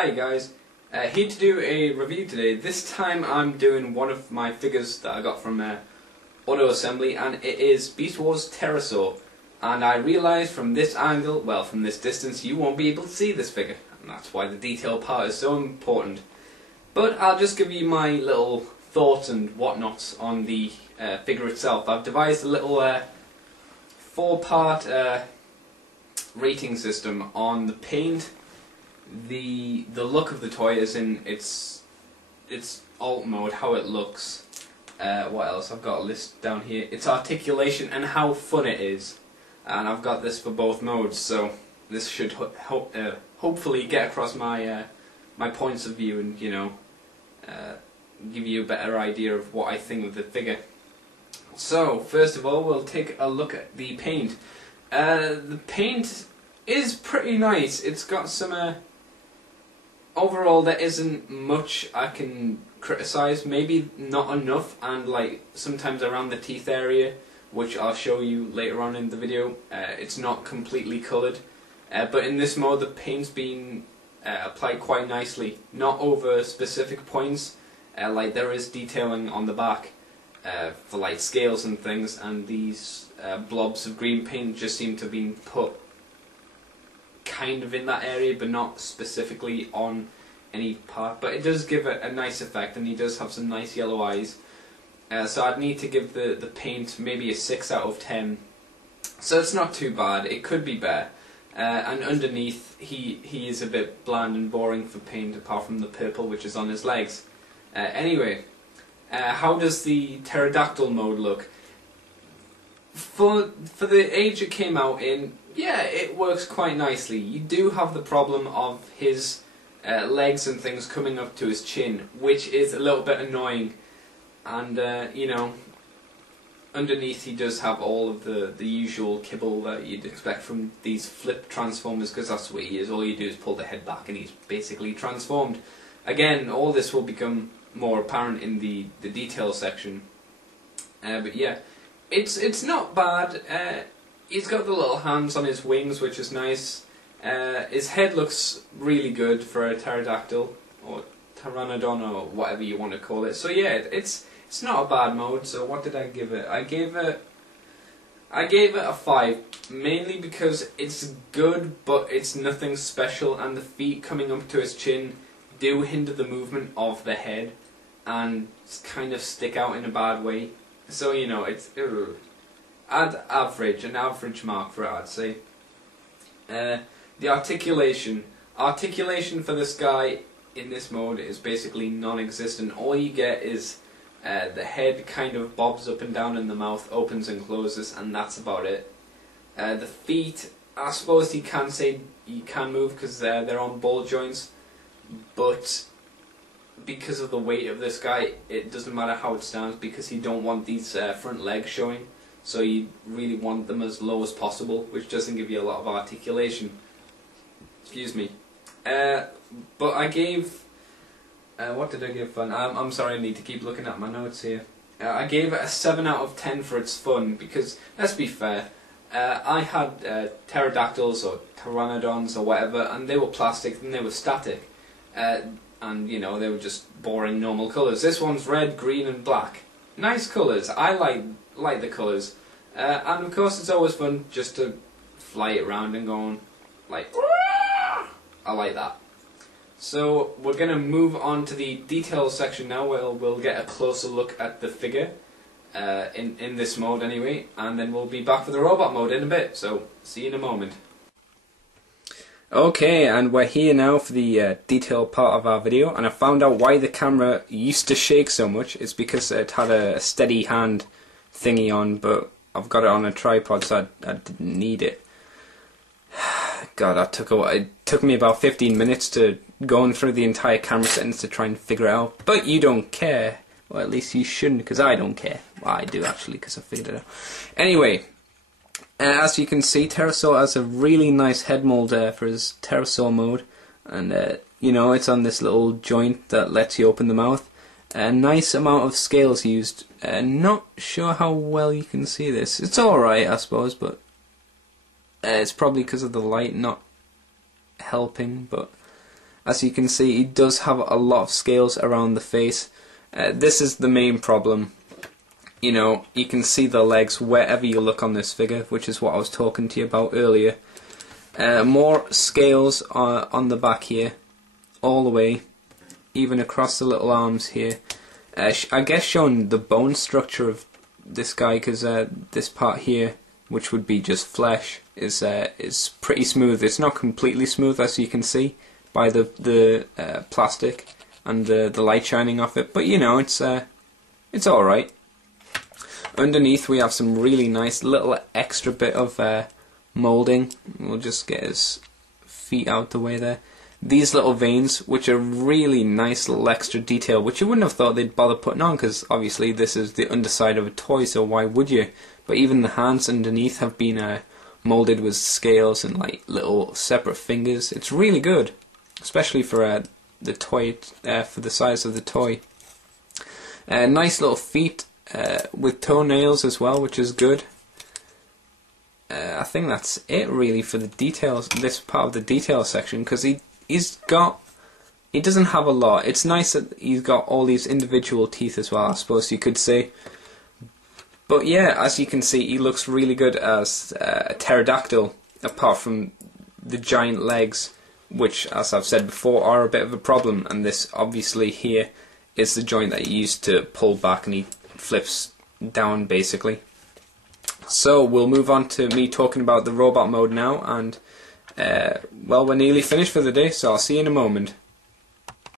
Hi guys, here to do a review today. This time I'm doing one of my figures that I got from Auto Assembly, and it is Wars Terrorsaur. And I realised from this angle, well from this distance, you won't be able to see this figure, and that's why the detail part is so important. But I'll just give you my little thoughts and whatnots on the figure itself. I've devised a little 4-part rating system on the paint, the look of the toy, as in its alt mode, how it looks. What else? I've got a list down here. Its articulation and how fun it is. And I've got this for both modes, so this should hopefully get across my my points of view and, you know, give you a better idea of what I think of the figure. So first of all, we'll take a look at the paint. The paint is pretty nice. It's got some overall, there isn't much I can criticize. Maybe not enough, and like sometimes around the teeth area, which I'll show you later on in the video, it's not completely coloured. But in this mode, the paint's been applied quite nicely, not over specific points. Like there is detailing on the back for like scales and things, and these blobs of green paint just seem to have been put kind of in that area, but not specifically on any part. But it does give it a nice effect, and he does have some nice yellow eyes. So I'd need to give the paint maybe a 6 out of 10. So it's not too bad. It could be better. And underneath, he is a bit bland and boring for paint, apart from the purple which is on his legs. Anyway, how does the pterodactyl mode look? For the age it came out in, yeah, it works quite nicely. You do have the problem of his legs and things coming up to his chin, which is a little bit annoying. And you know, underneath he does have all of the usual kibble that you'd expect from these flip transformers, because that's what he is. All you do is pull the head back and he's basically transformed. Again, all this will become more apparent in the detail section. But yeah, it's not bad. He's got the little hands on his wings, which is nice. His head looks really good for a pterodactyl, or pteranodon, or whatever you want to call it. So yeah, it's not a bad mode. So what did I give it? I gave it a 5, mainly because it's good, but it's nothing special, and the feet coming up to his chin do hinder the movement of the head and kind of stick out in a bad way. So, you know, it's an average mark for it, I'd say. The articulation for this guy in this mode is basically non-existent. All you get is the head kind of bobs up and down and the mouth opens and closes, and that's about it. The feet, I suppose you can say you can move because they're on ball joints, but because of the weight of this guy, it doesn't matter how it stands, because you don't want these front legs showing, so you really want them as low as possible, which doesn't give you a lot of articulation. Excuse me. But I gave... what did I give fun? I'm sorry, I need to keep looking at my notes here. I gave it a 7 out of 10 for its fun, because, let's be fair, I had pterodactyls or pteranodons or whatever, and they were plastic and they were static. And, you know, they were just boring normal colours. This one's red, green and black. Nice colours. I like the colours. And of course it's always fun just to fly it around and go on, like, I like that. So we're going to move on to the details section now, where we'll get a closer look at the figure, in this mode anyway, and then we'll be back for the robot mode in a bit, so see you in a moment. Okay, and we're here now for the detail part of our video, and I found out why the camera used to shake so much. It's because it had a steady hand thingy on, but I've got it on a tripod, so I didn't need it. God, it took me about 15 minutes to going through the entire camera settings to try and figure it out. But you don't care. Well, at least you shouldn't, because I don't care. Well, I do actually, because I figured it out. Anyway, as you can see, Terrorsaur has a really nice head mold for his Terrorsaur mode. And, you know, it's on this little joint that lets you open the mouth. A nice amount of scales used. Not sure how well you can see this. It's alright, I suppose, but it's probably because of the light not helping, but As you can see, he does have a lot of scales around the face. This is the main problem. You know, you can see the legs wherever you look on this figure, which is what I was talking to you about earlier. More scales on the back here, all the way, even across the little arms here. I guess showing the bone structure of this guy, because this part here, which would be just flesh, is pretty smooth. It's not completely smooth, as you can see by the plastic and the light shining off it, but you know, it's all right. Underneath we have some really nice little extra bit of moulding. We'll just get his feet out the way there. These little veins, which are really nice little extra detail, which you wouldn't have thought they'd bother putting on, because obviously this is the underside of a toy, so why would you? But even the hands underneath have been moulded with scales and like little separate fingers. It's really good, especially for the toy, for the size of the toy. Nice little feet with toenails as well, which is good. I think that's it really for the details, this part of the detail section, because he doesn't have a lot. It's nice that he's got all these individual teeth as well, I suppose you could say. But yeah, as you can see, he looks really good as a pterodactyl, apart from the giant legs, which, as I've said before, are a bit of a problem. And this, obviously, here is the joint that you use to pull back, and he flips down, basically. So we'll move on to me talking about the robot mode now, and well, we're nearly finished for the day, so I'll see you in a moment.